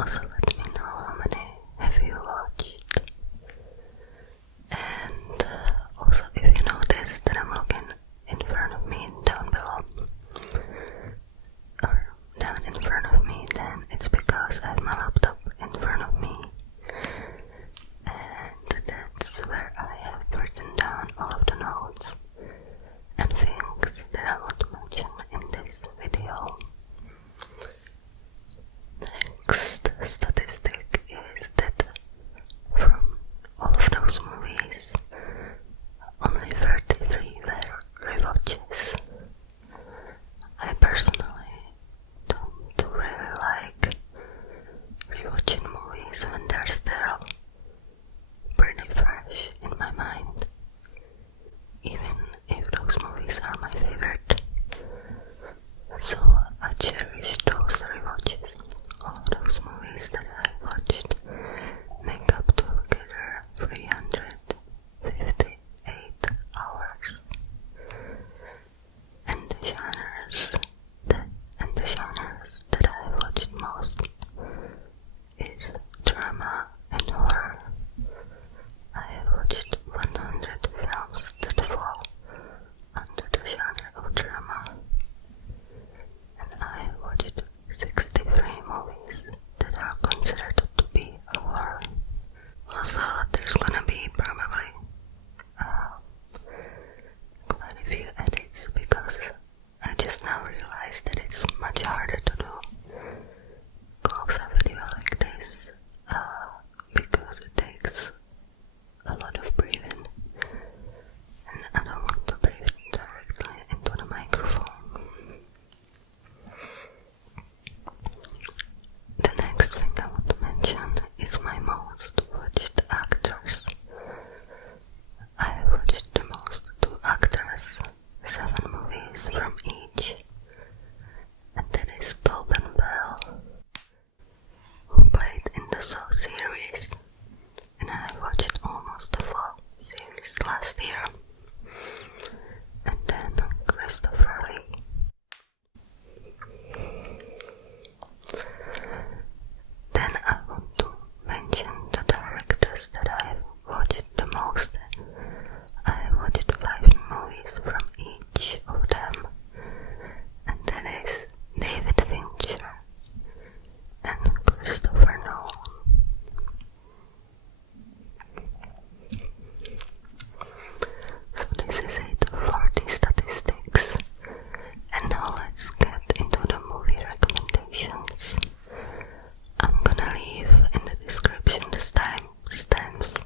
Also let me know how many have you watched. And also if you notice that I'm looking in front of me down below, or down in front of me, then it's because I have my laptop in front of me, and that's where I have written down all of the notes and things that I want to mention in this video. Next statistic is that from all of those movies, only 33 were rewatches. I personally don't really like rewatching movies when they're still pretty fresh in my mind, even if those movies are my favorite. So I cherish those rewatches. All of those movies that I watched make up together 358 hours. And the genres that I have watched most is drama and horror. I have watched 100 films that fall under the genre of drama, and I have watched 63 movies that are considered to be horror. Also, there's gonna be probably quite a few edits because I just now realized that it's much harder to do close-up video like this because it takes a lot of breathing, and I don't want to breathe directly into the microphone. The next thing I want to mention is my most watched actors. I have watched the most 2 actors, 7 movies from each, and that is Tobin Bell, who played in the Saw series, and I watched almost the full series last year. And then Christopher Lee. Then I want to mention the directors that I have watched the most. I have watched 5 movies from each of them, and that is David Fincher and Christopher Nolan. So this is it for the statistics, and now let's get into the movie recommendations. I'm gonna leave in the description the timestamps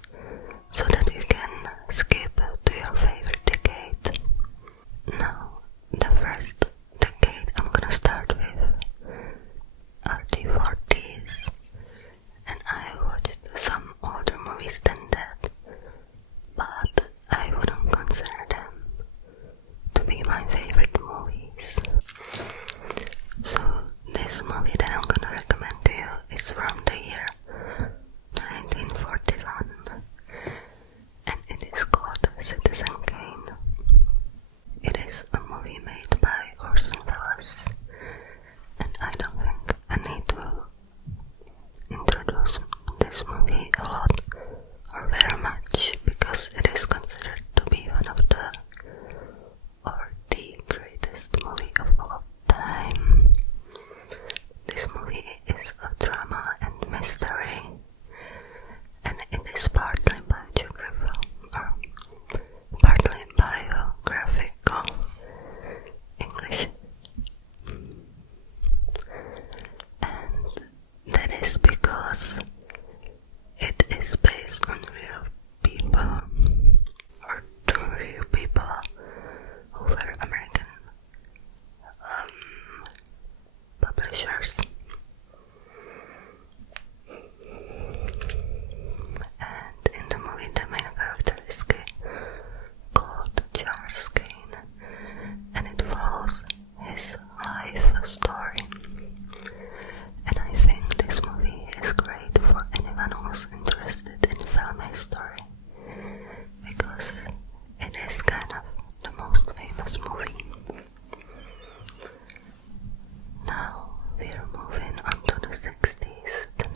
so that you can skip to your favorite decade. Now, the first decade I'm gonna start with are the 40s, and I watched some older movies than that, but I wouldn't consider them to be my favorite movies. So this movie that I'm gonna recommend to you is from the year 1941, and it is called Citizen Kane. It is a movie made by Orson Welles, and I don't think I need to introduce this movie a lot or very much because it is considered to be one of the greatest movie of all time. This movie is a drama and mystery, and it is partly biographical English, and that is because it is based on real people, or 2 real people who were American publishers. And in the movie the main character is called Charles Kane, and it follows his life story. And I think this movie is great for anyone who's interested in film history, because it is kind of the most famous movie. Now we're moving on to the 60s, the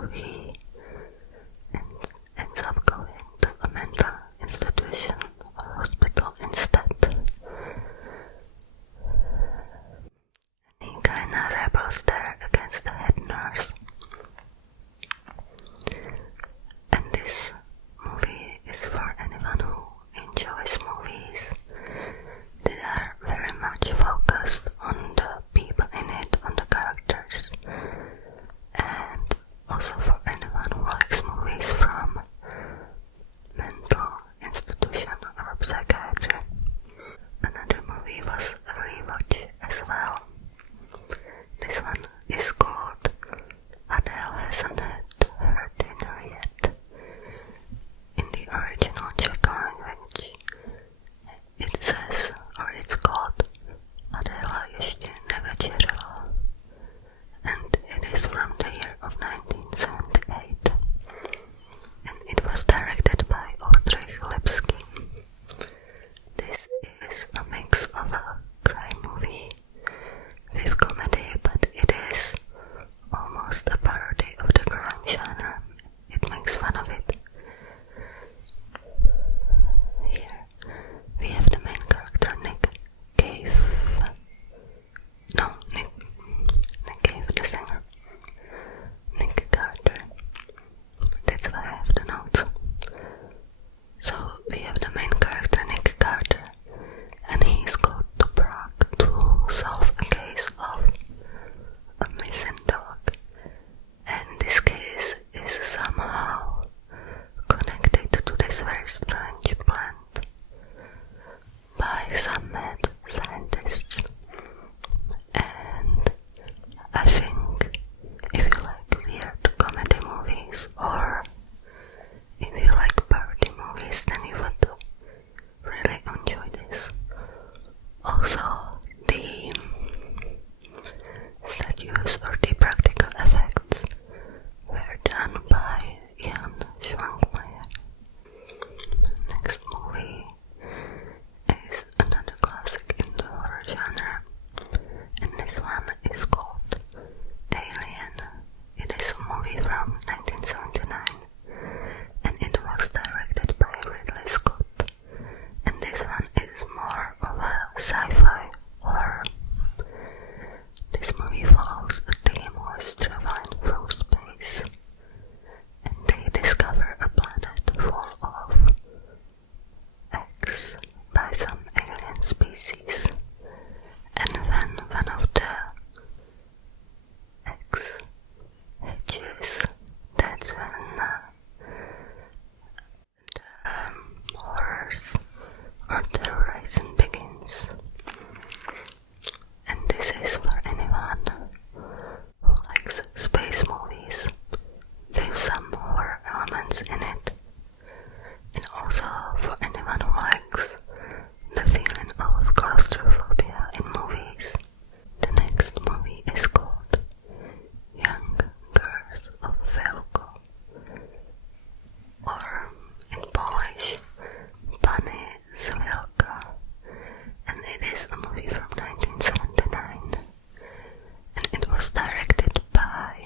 so he ends up going to a mental institution or hospital instead. He kinda rebels there against the head nurse. And this movie is for anyone who enjoys movies that are very much focused on the people in it, on the characters, and also for anyone who likes movies from mental institution or psychiatry. Another movie was a rewatch as well. This one is called Adele Hasn't Had Her Dinner Yet. In the original Czech language, it says, or it's called Adela ještě nevečerila, and it is from the year of 1978, and it was directed by Oldřich Lipský. This is a mix of a crime movie with comedy, but it is almost a parody of the crime genre. It makes fun of it. Here we have the main character Nick Cave. No, Nick Cave, the singer. Nick Carter. That's why I have the notes. So we have the main character Nick Carter, and he's go to Prague to solve a case of a missing dog. And this case is somehow connected to this very strange plant by some mad scientists. And I think if you like weird comedy movies or if you like parody movies, then you would really enjoy this. Also, the statues or the practical effects were done by Jan Schwankmeyer. Next movie is another classic in the horror genre, and this one is called Alien. It is a movie from 1979, and it was directed by Ridley Scott, and this one is more of a sci-fi horror. This movie follows a team who is traveling through space, and they discover a planet full of eggs by some alien species. And when one of the eggs hatches, that's when the horrors or terrorizing begins. And this is for anyone who likes space movies with some horror elements in it, and also for anyone who likes the feeling of claustrophobia in movies. The next movie is called Young Girls of Velko, or in Polish, Pany z Velka, and it is a movie from 1979, and it was directed by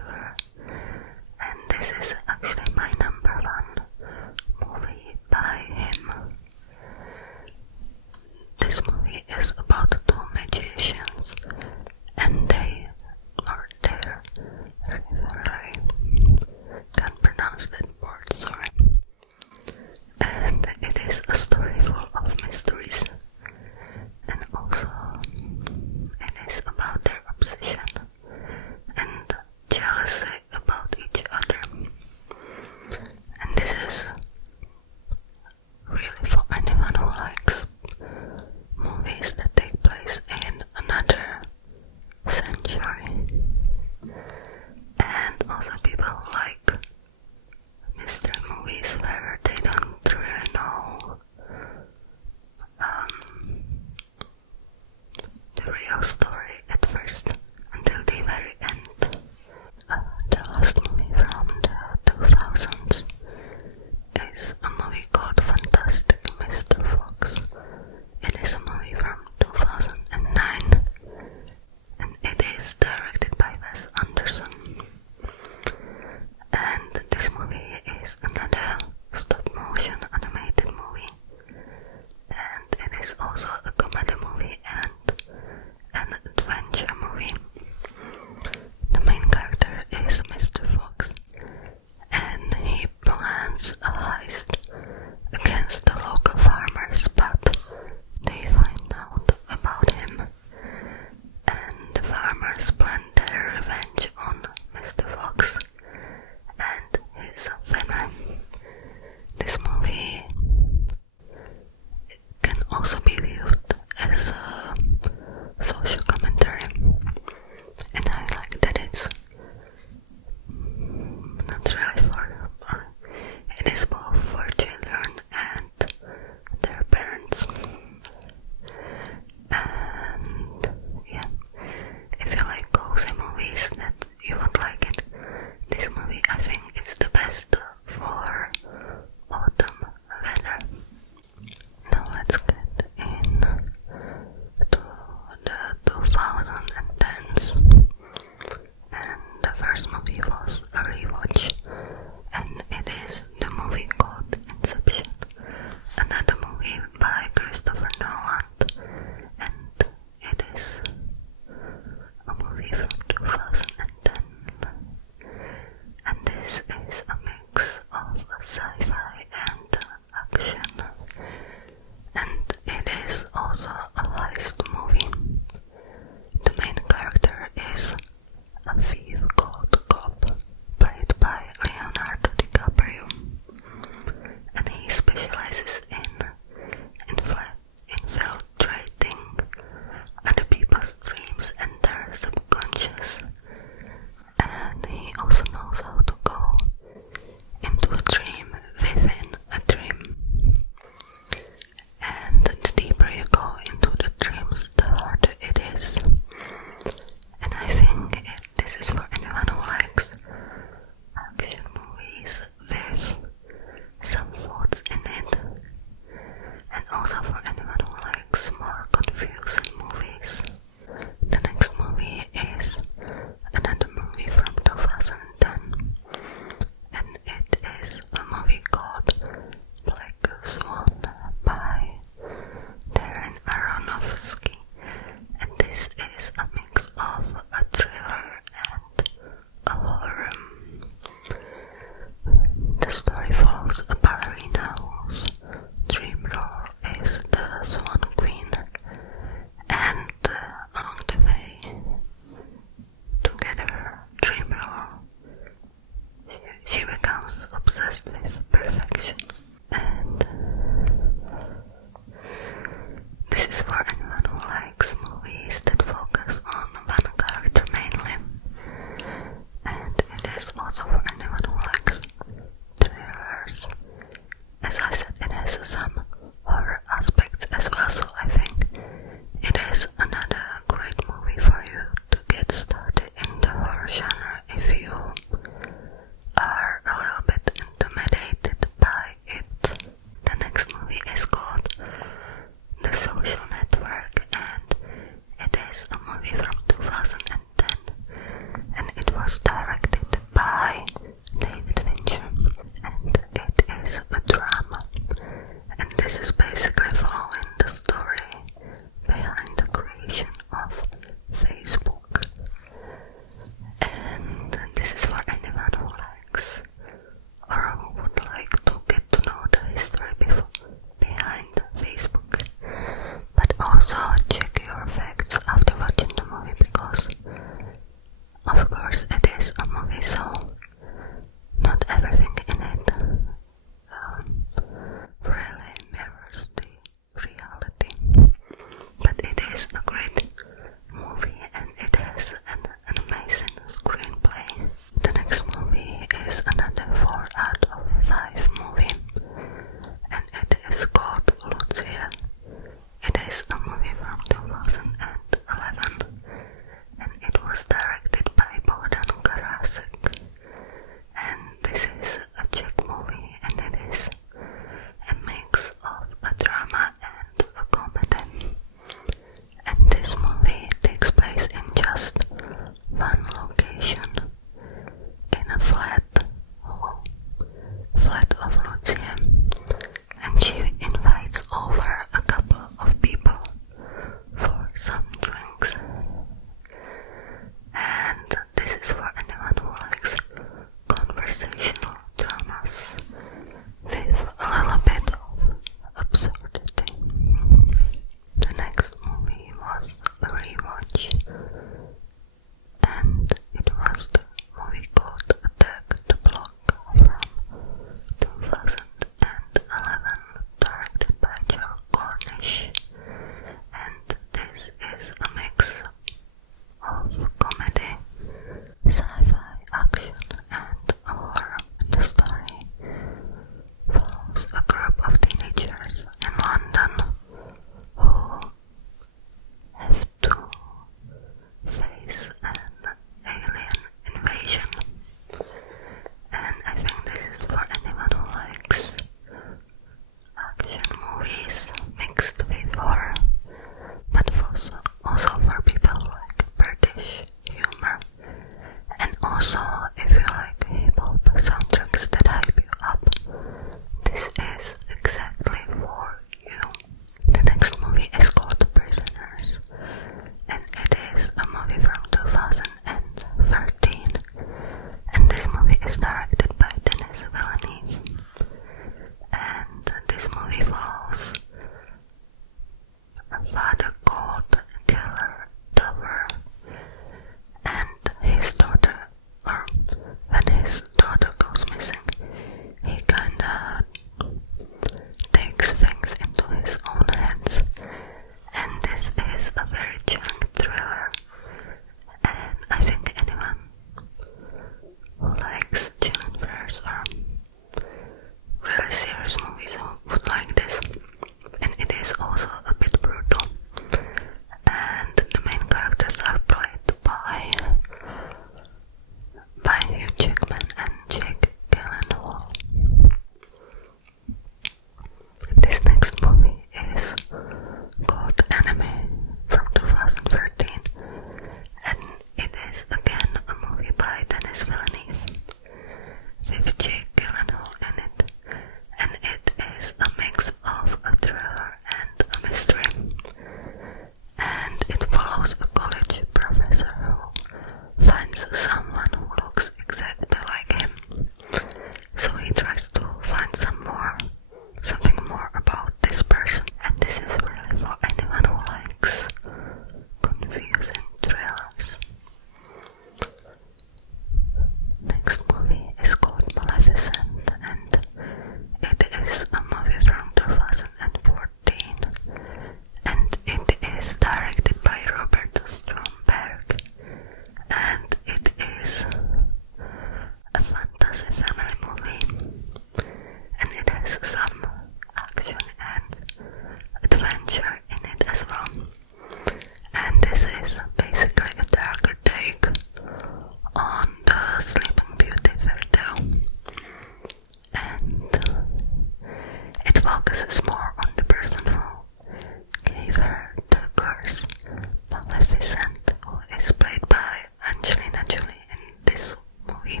movie.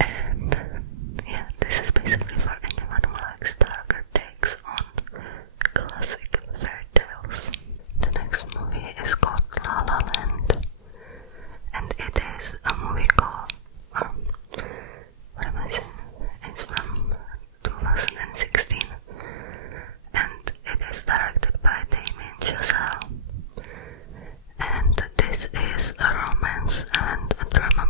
And yeah, this is basically for anyone who likes darker takes on classic fairy tales. The next movie is called La La Land, and it is a movie called, what am I saying? It's from 2016, and it is directed by Damien Chazelle. And this is a romance and a drama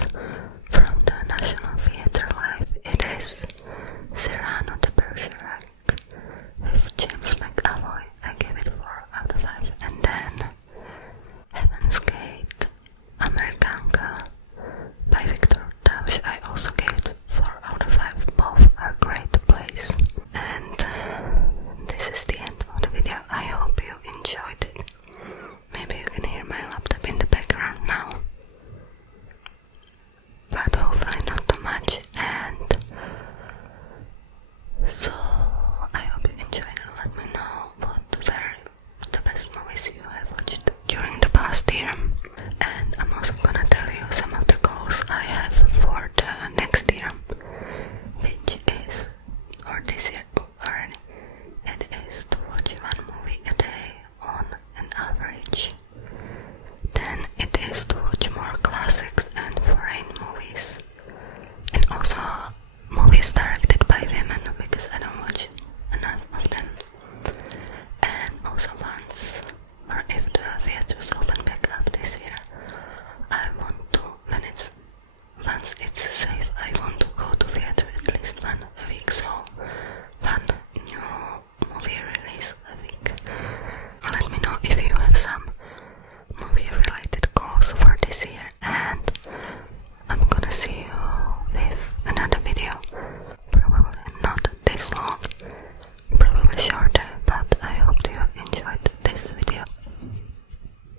movies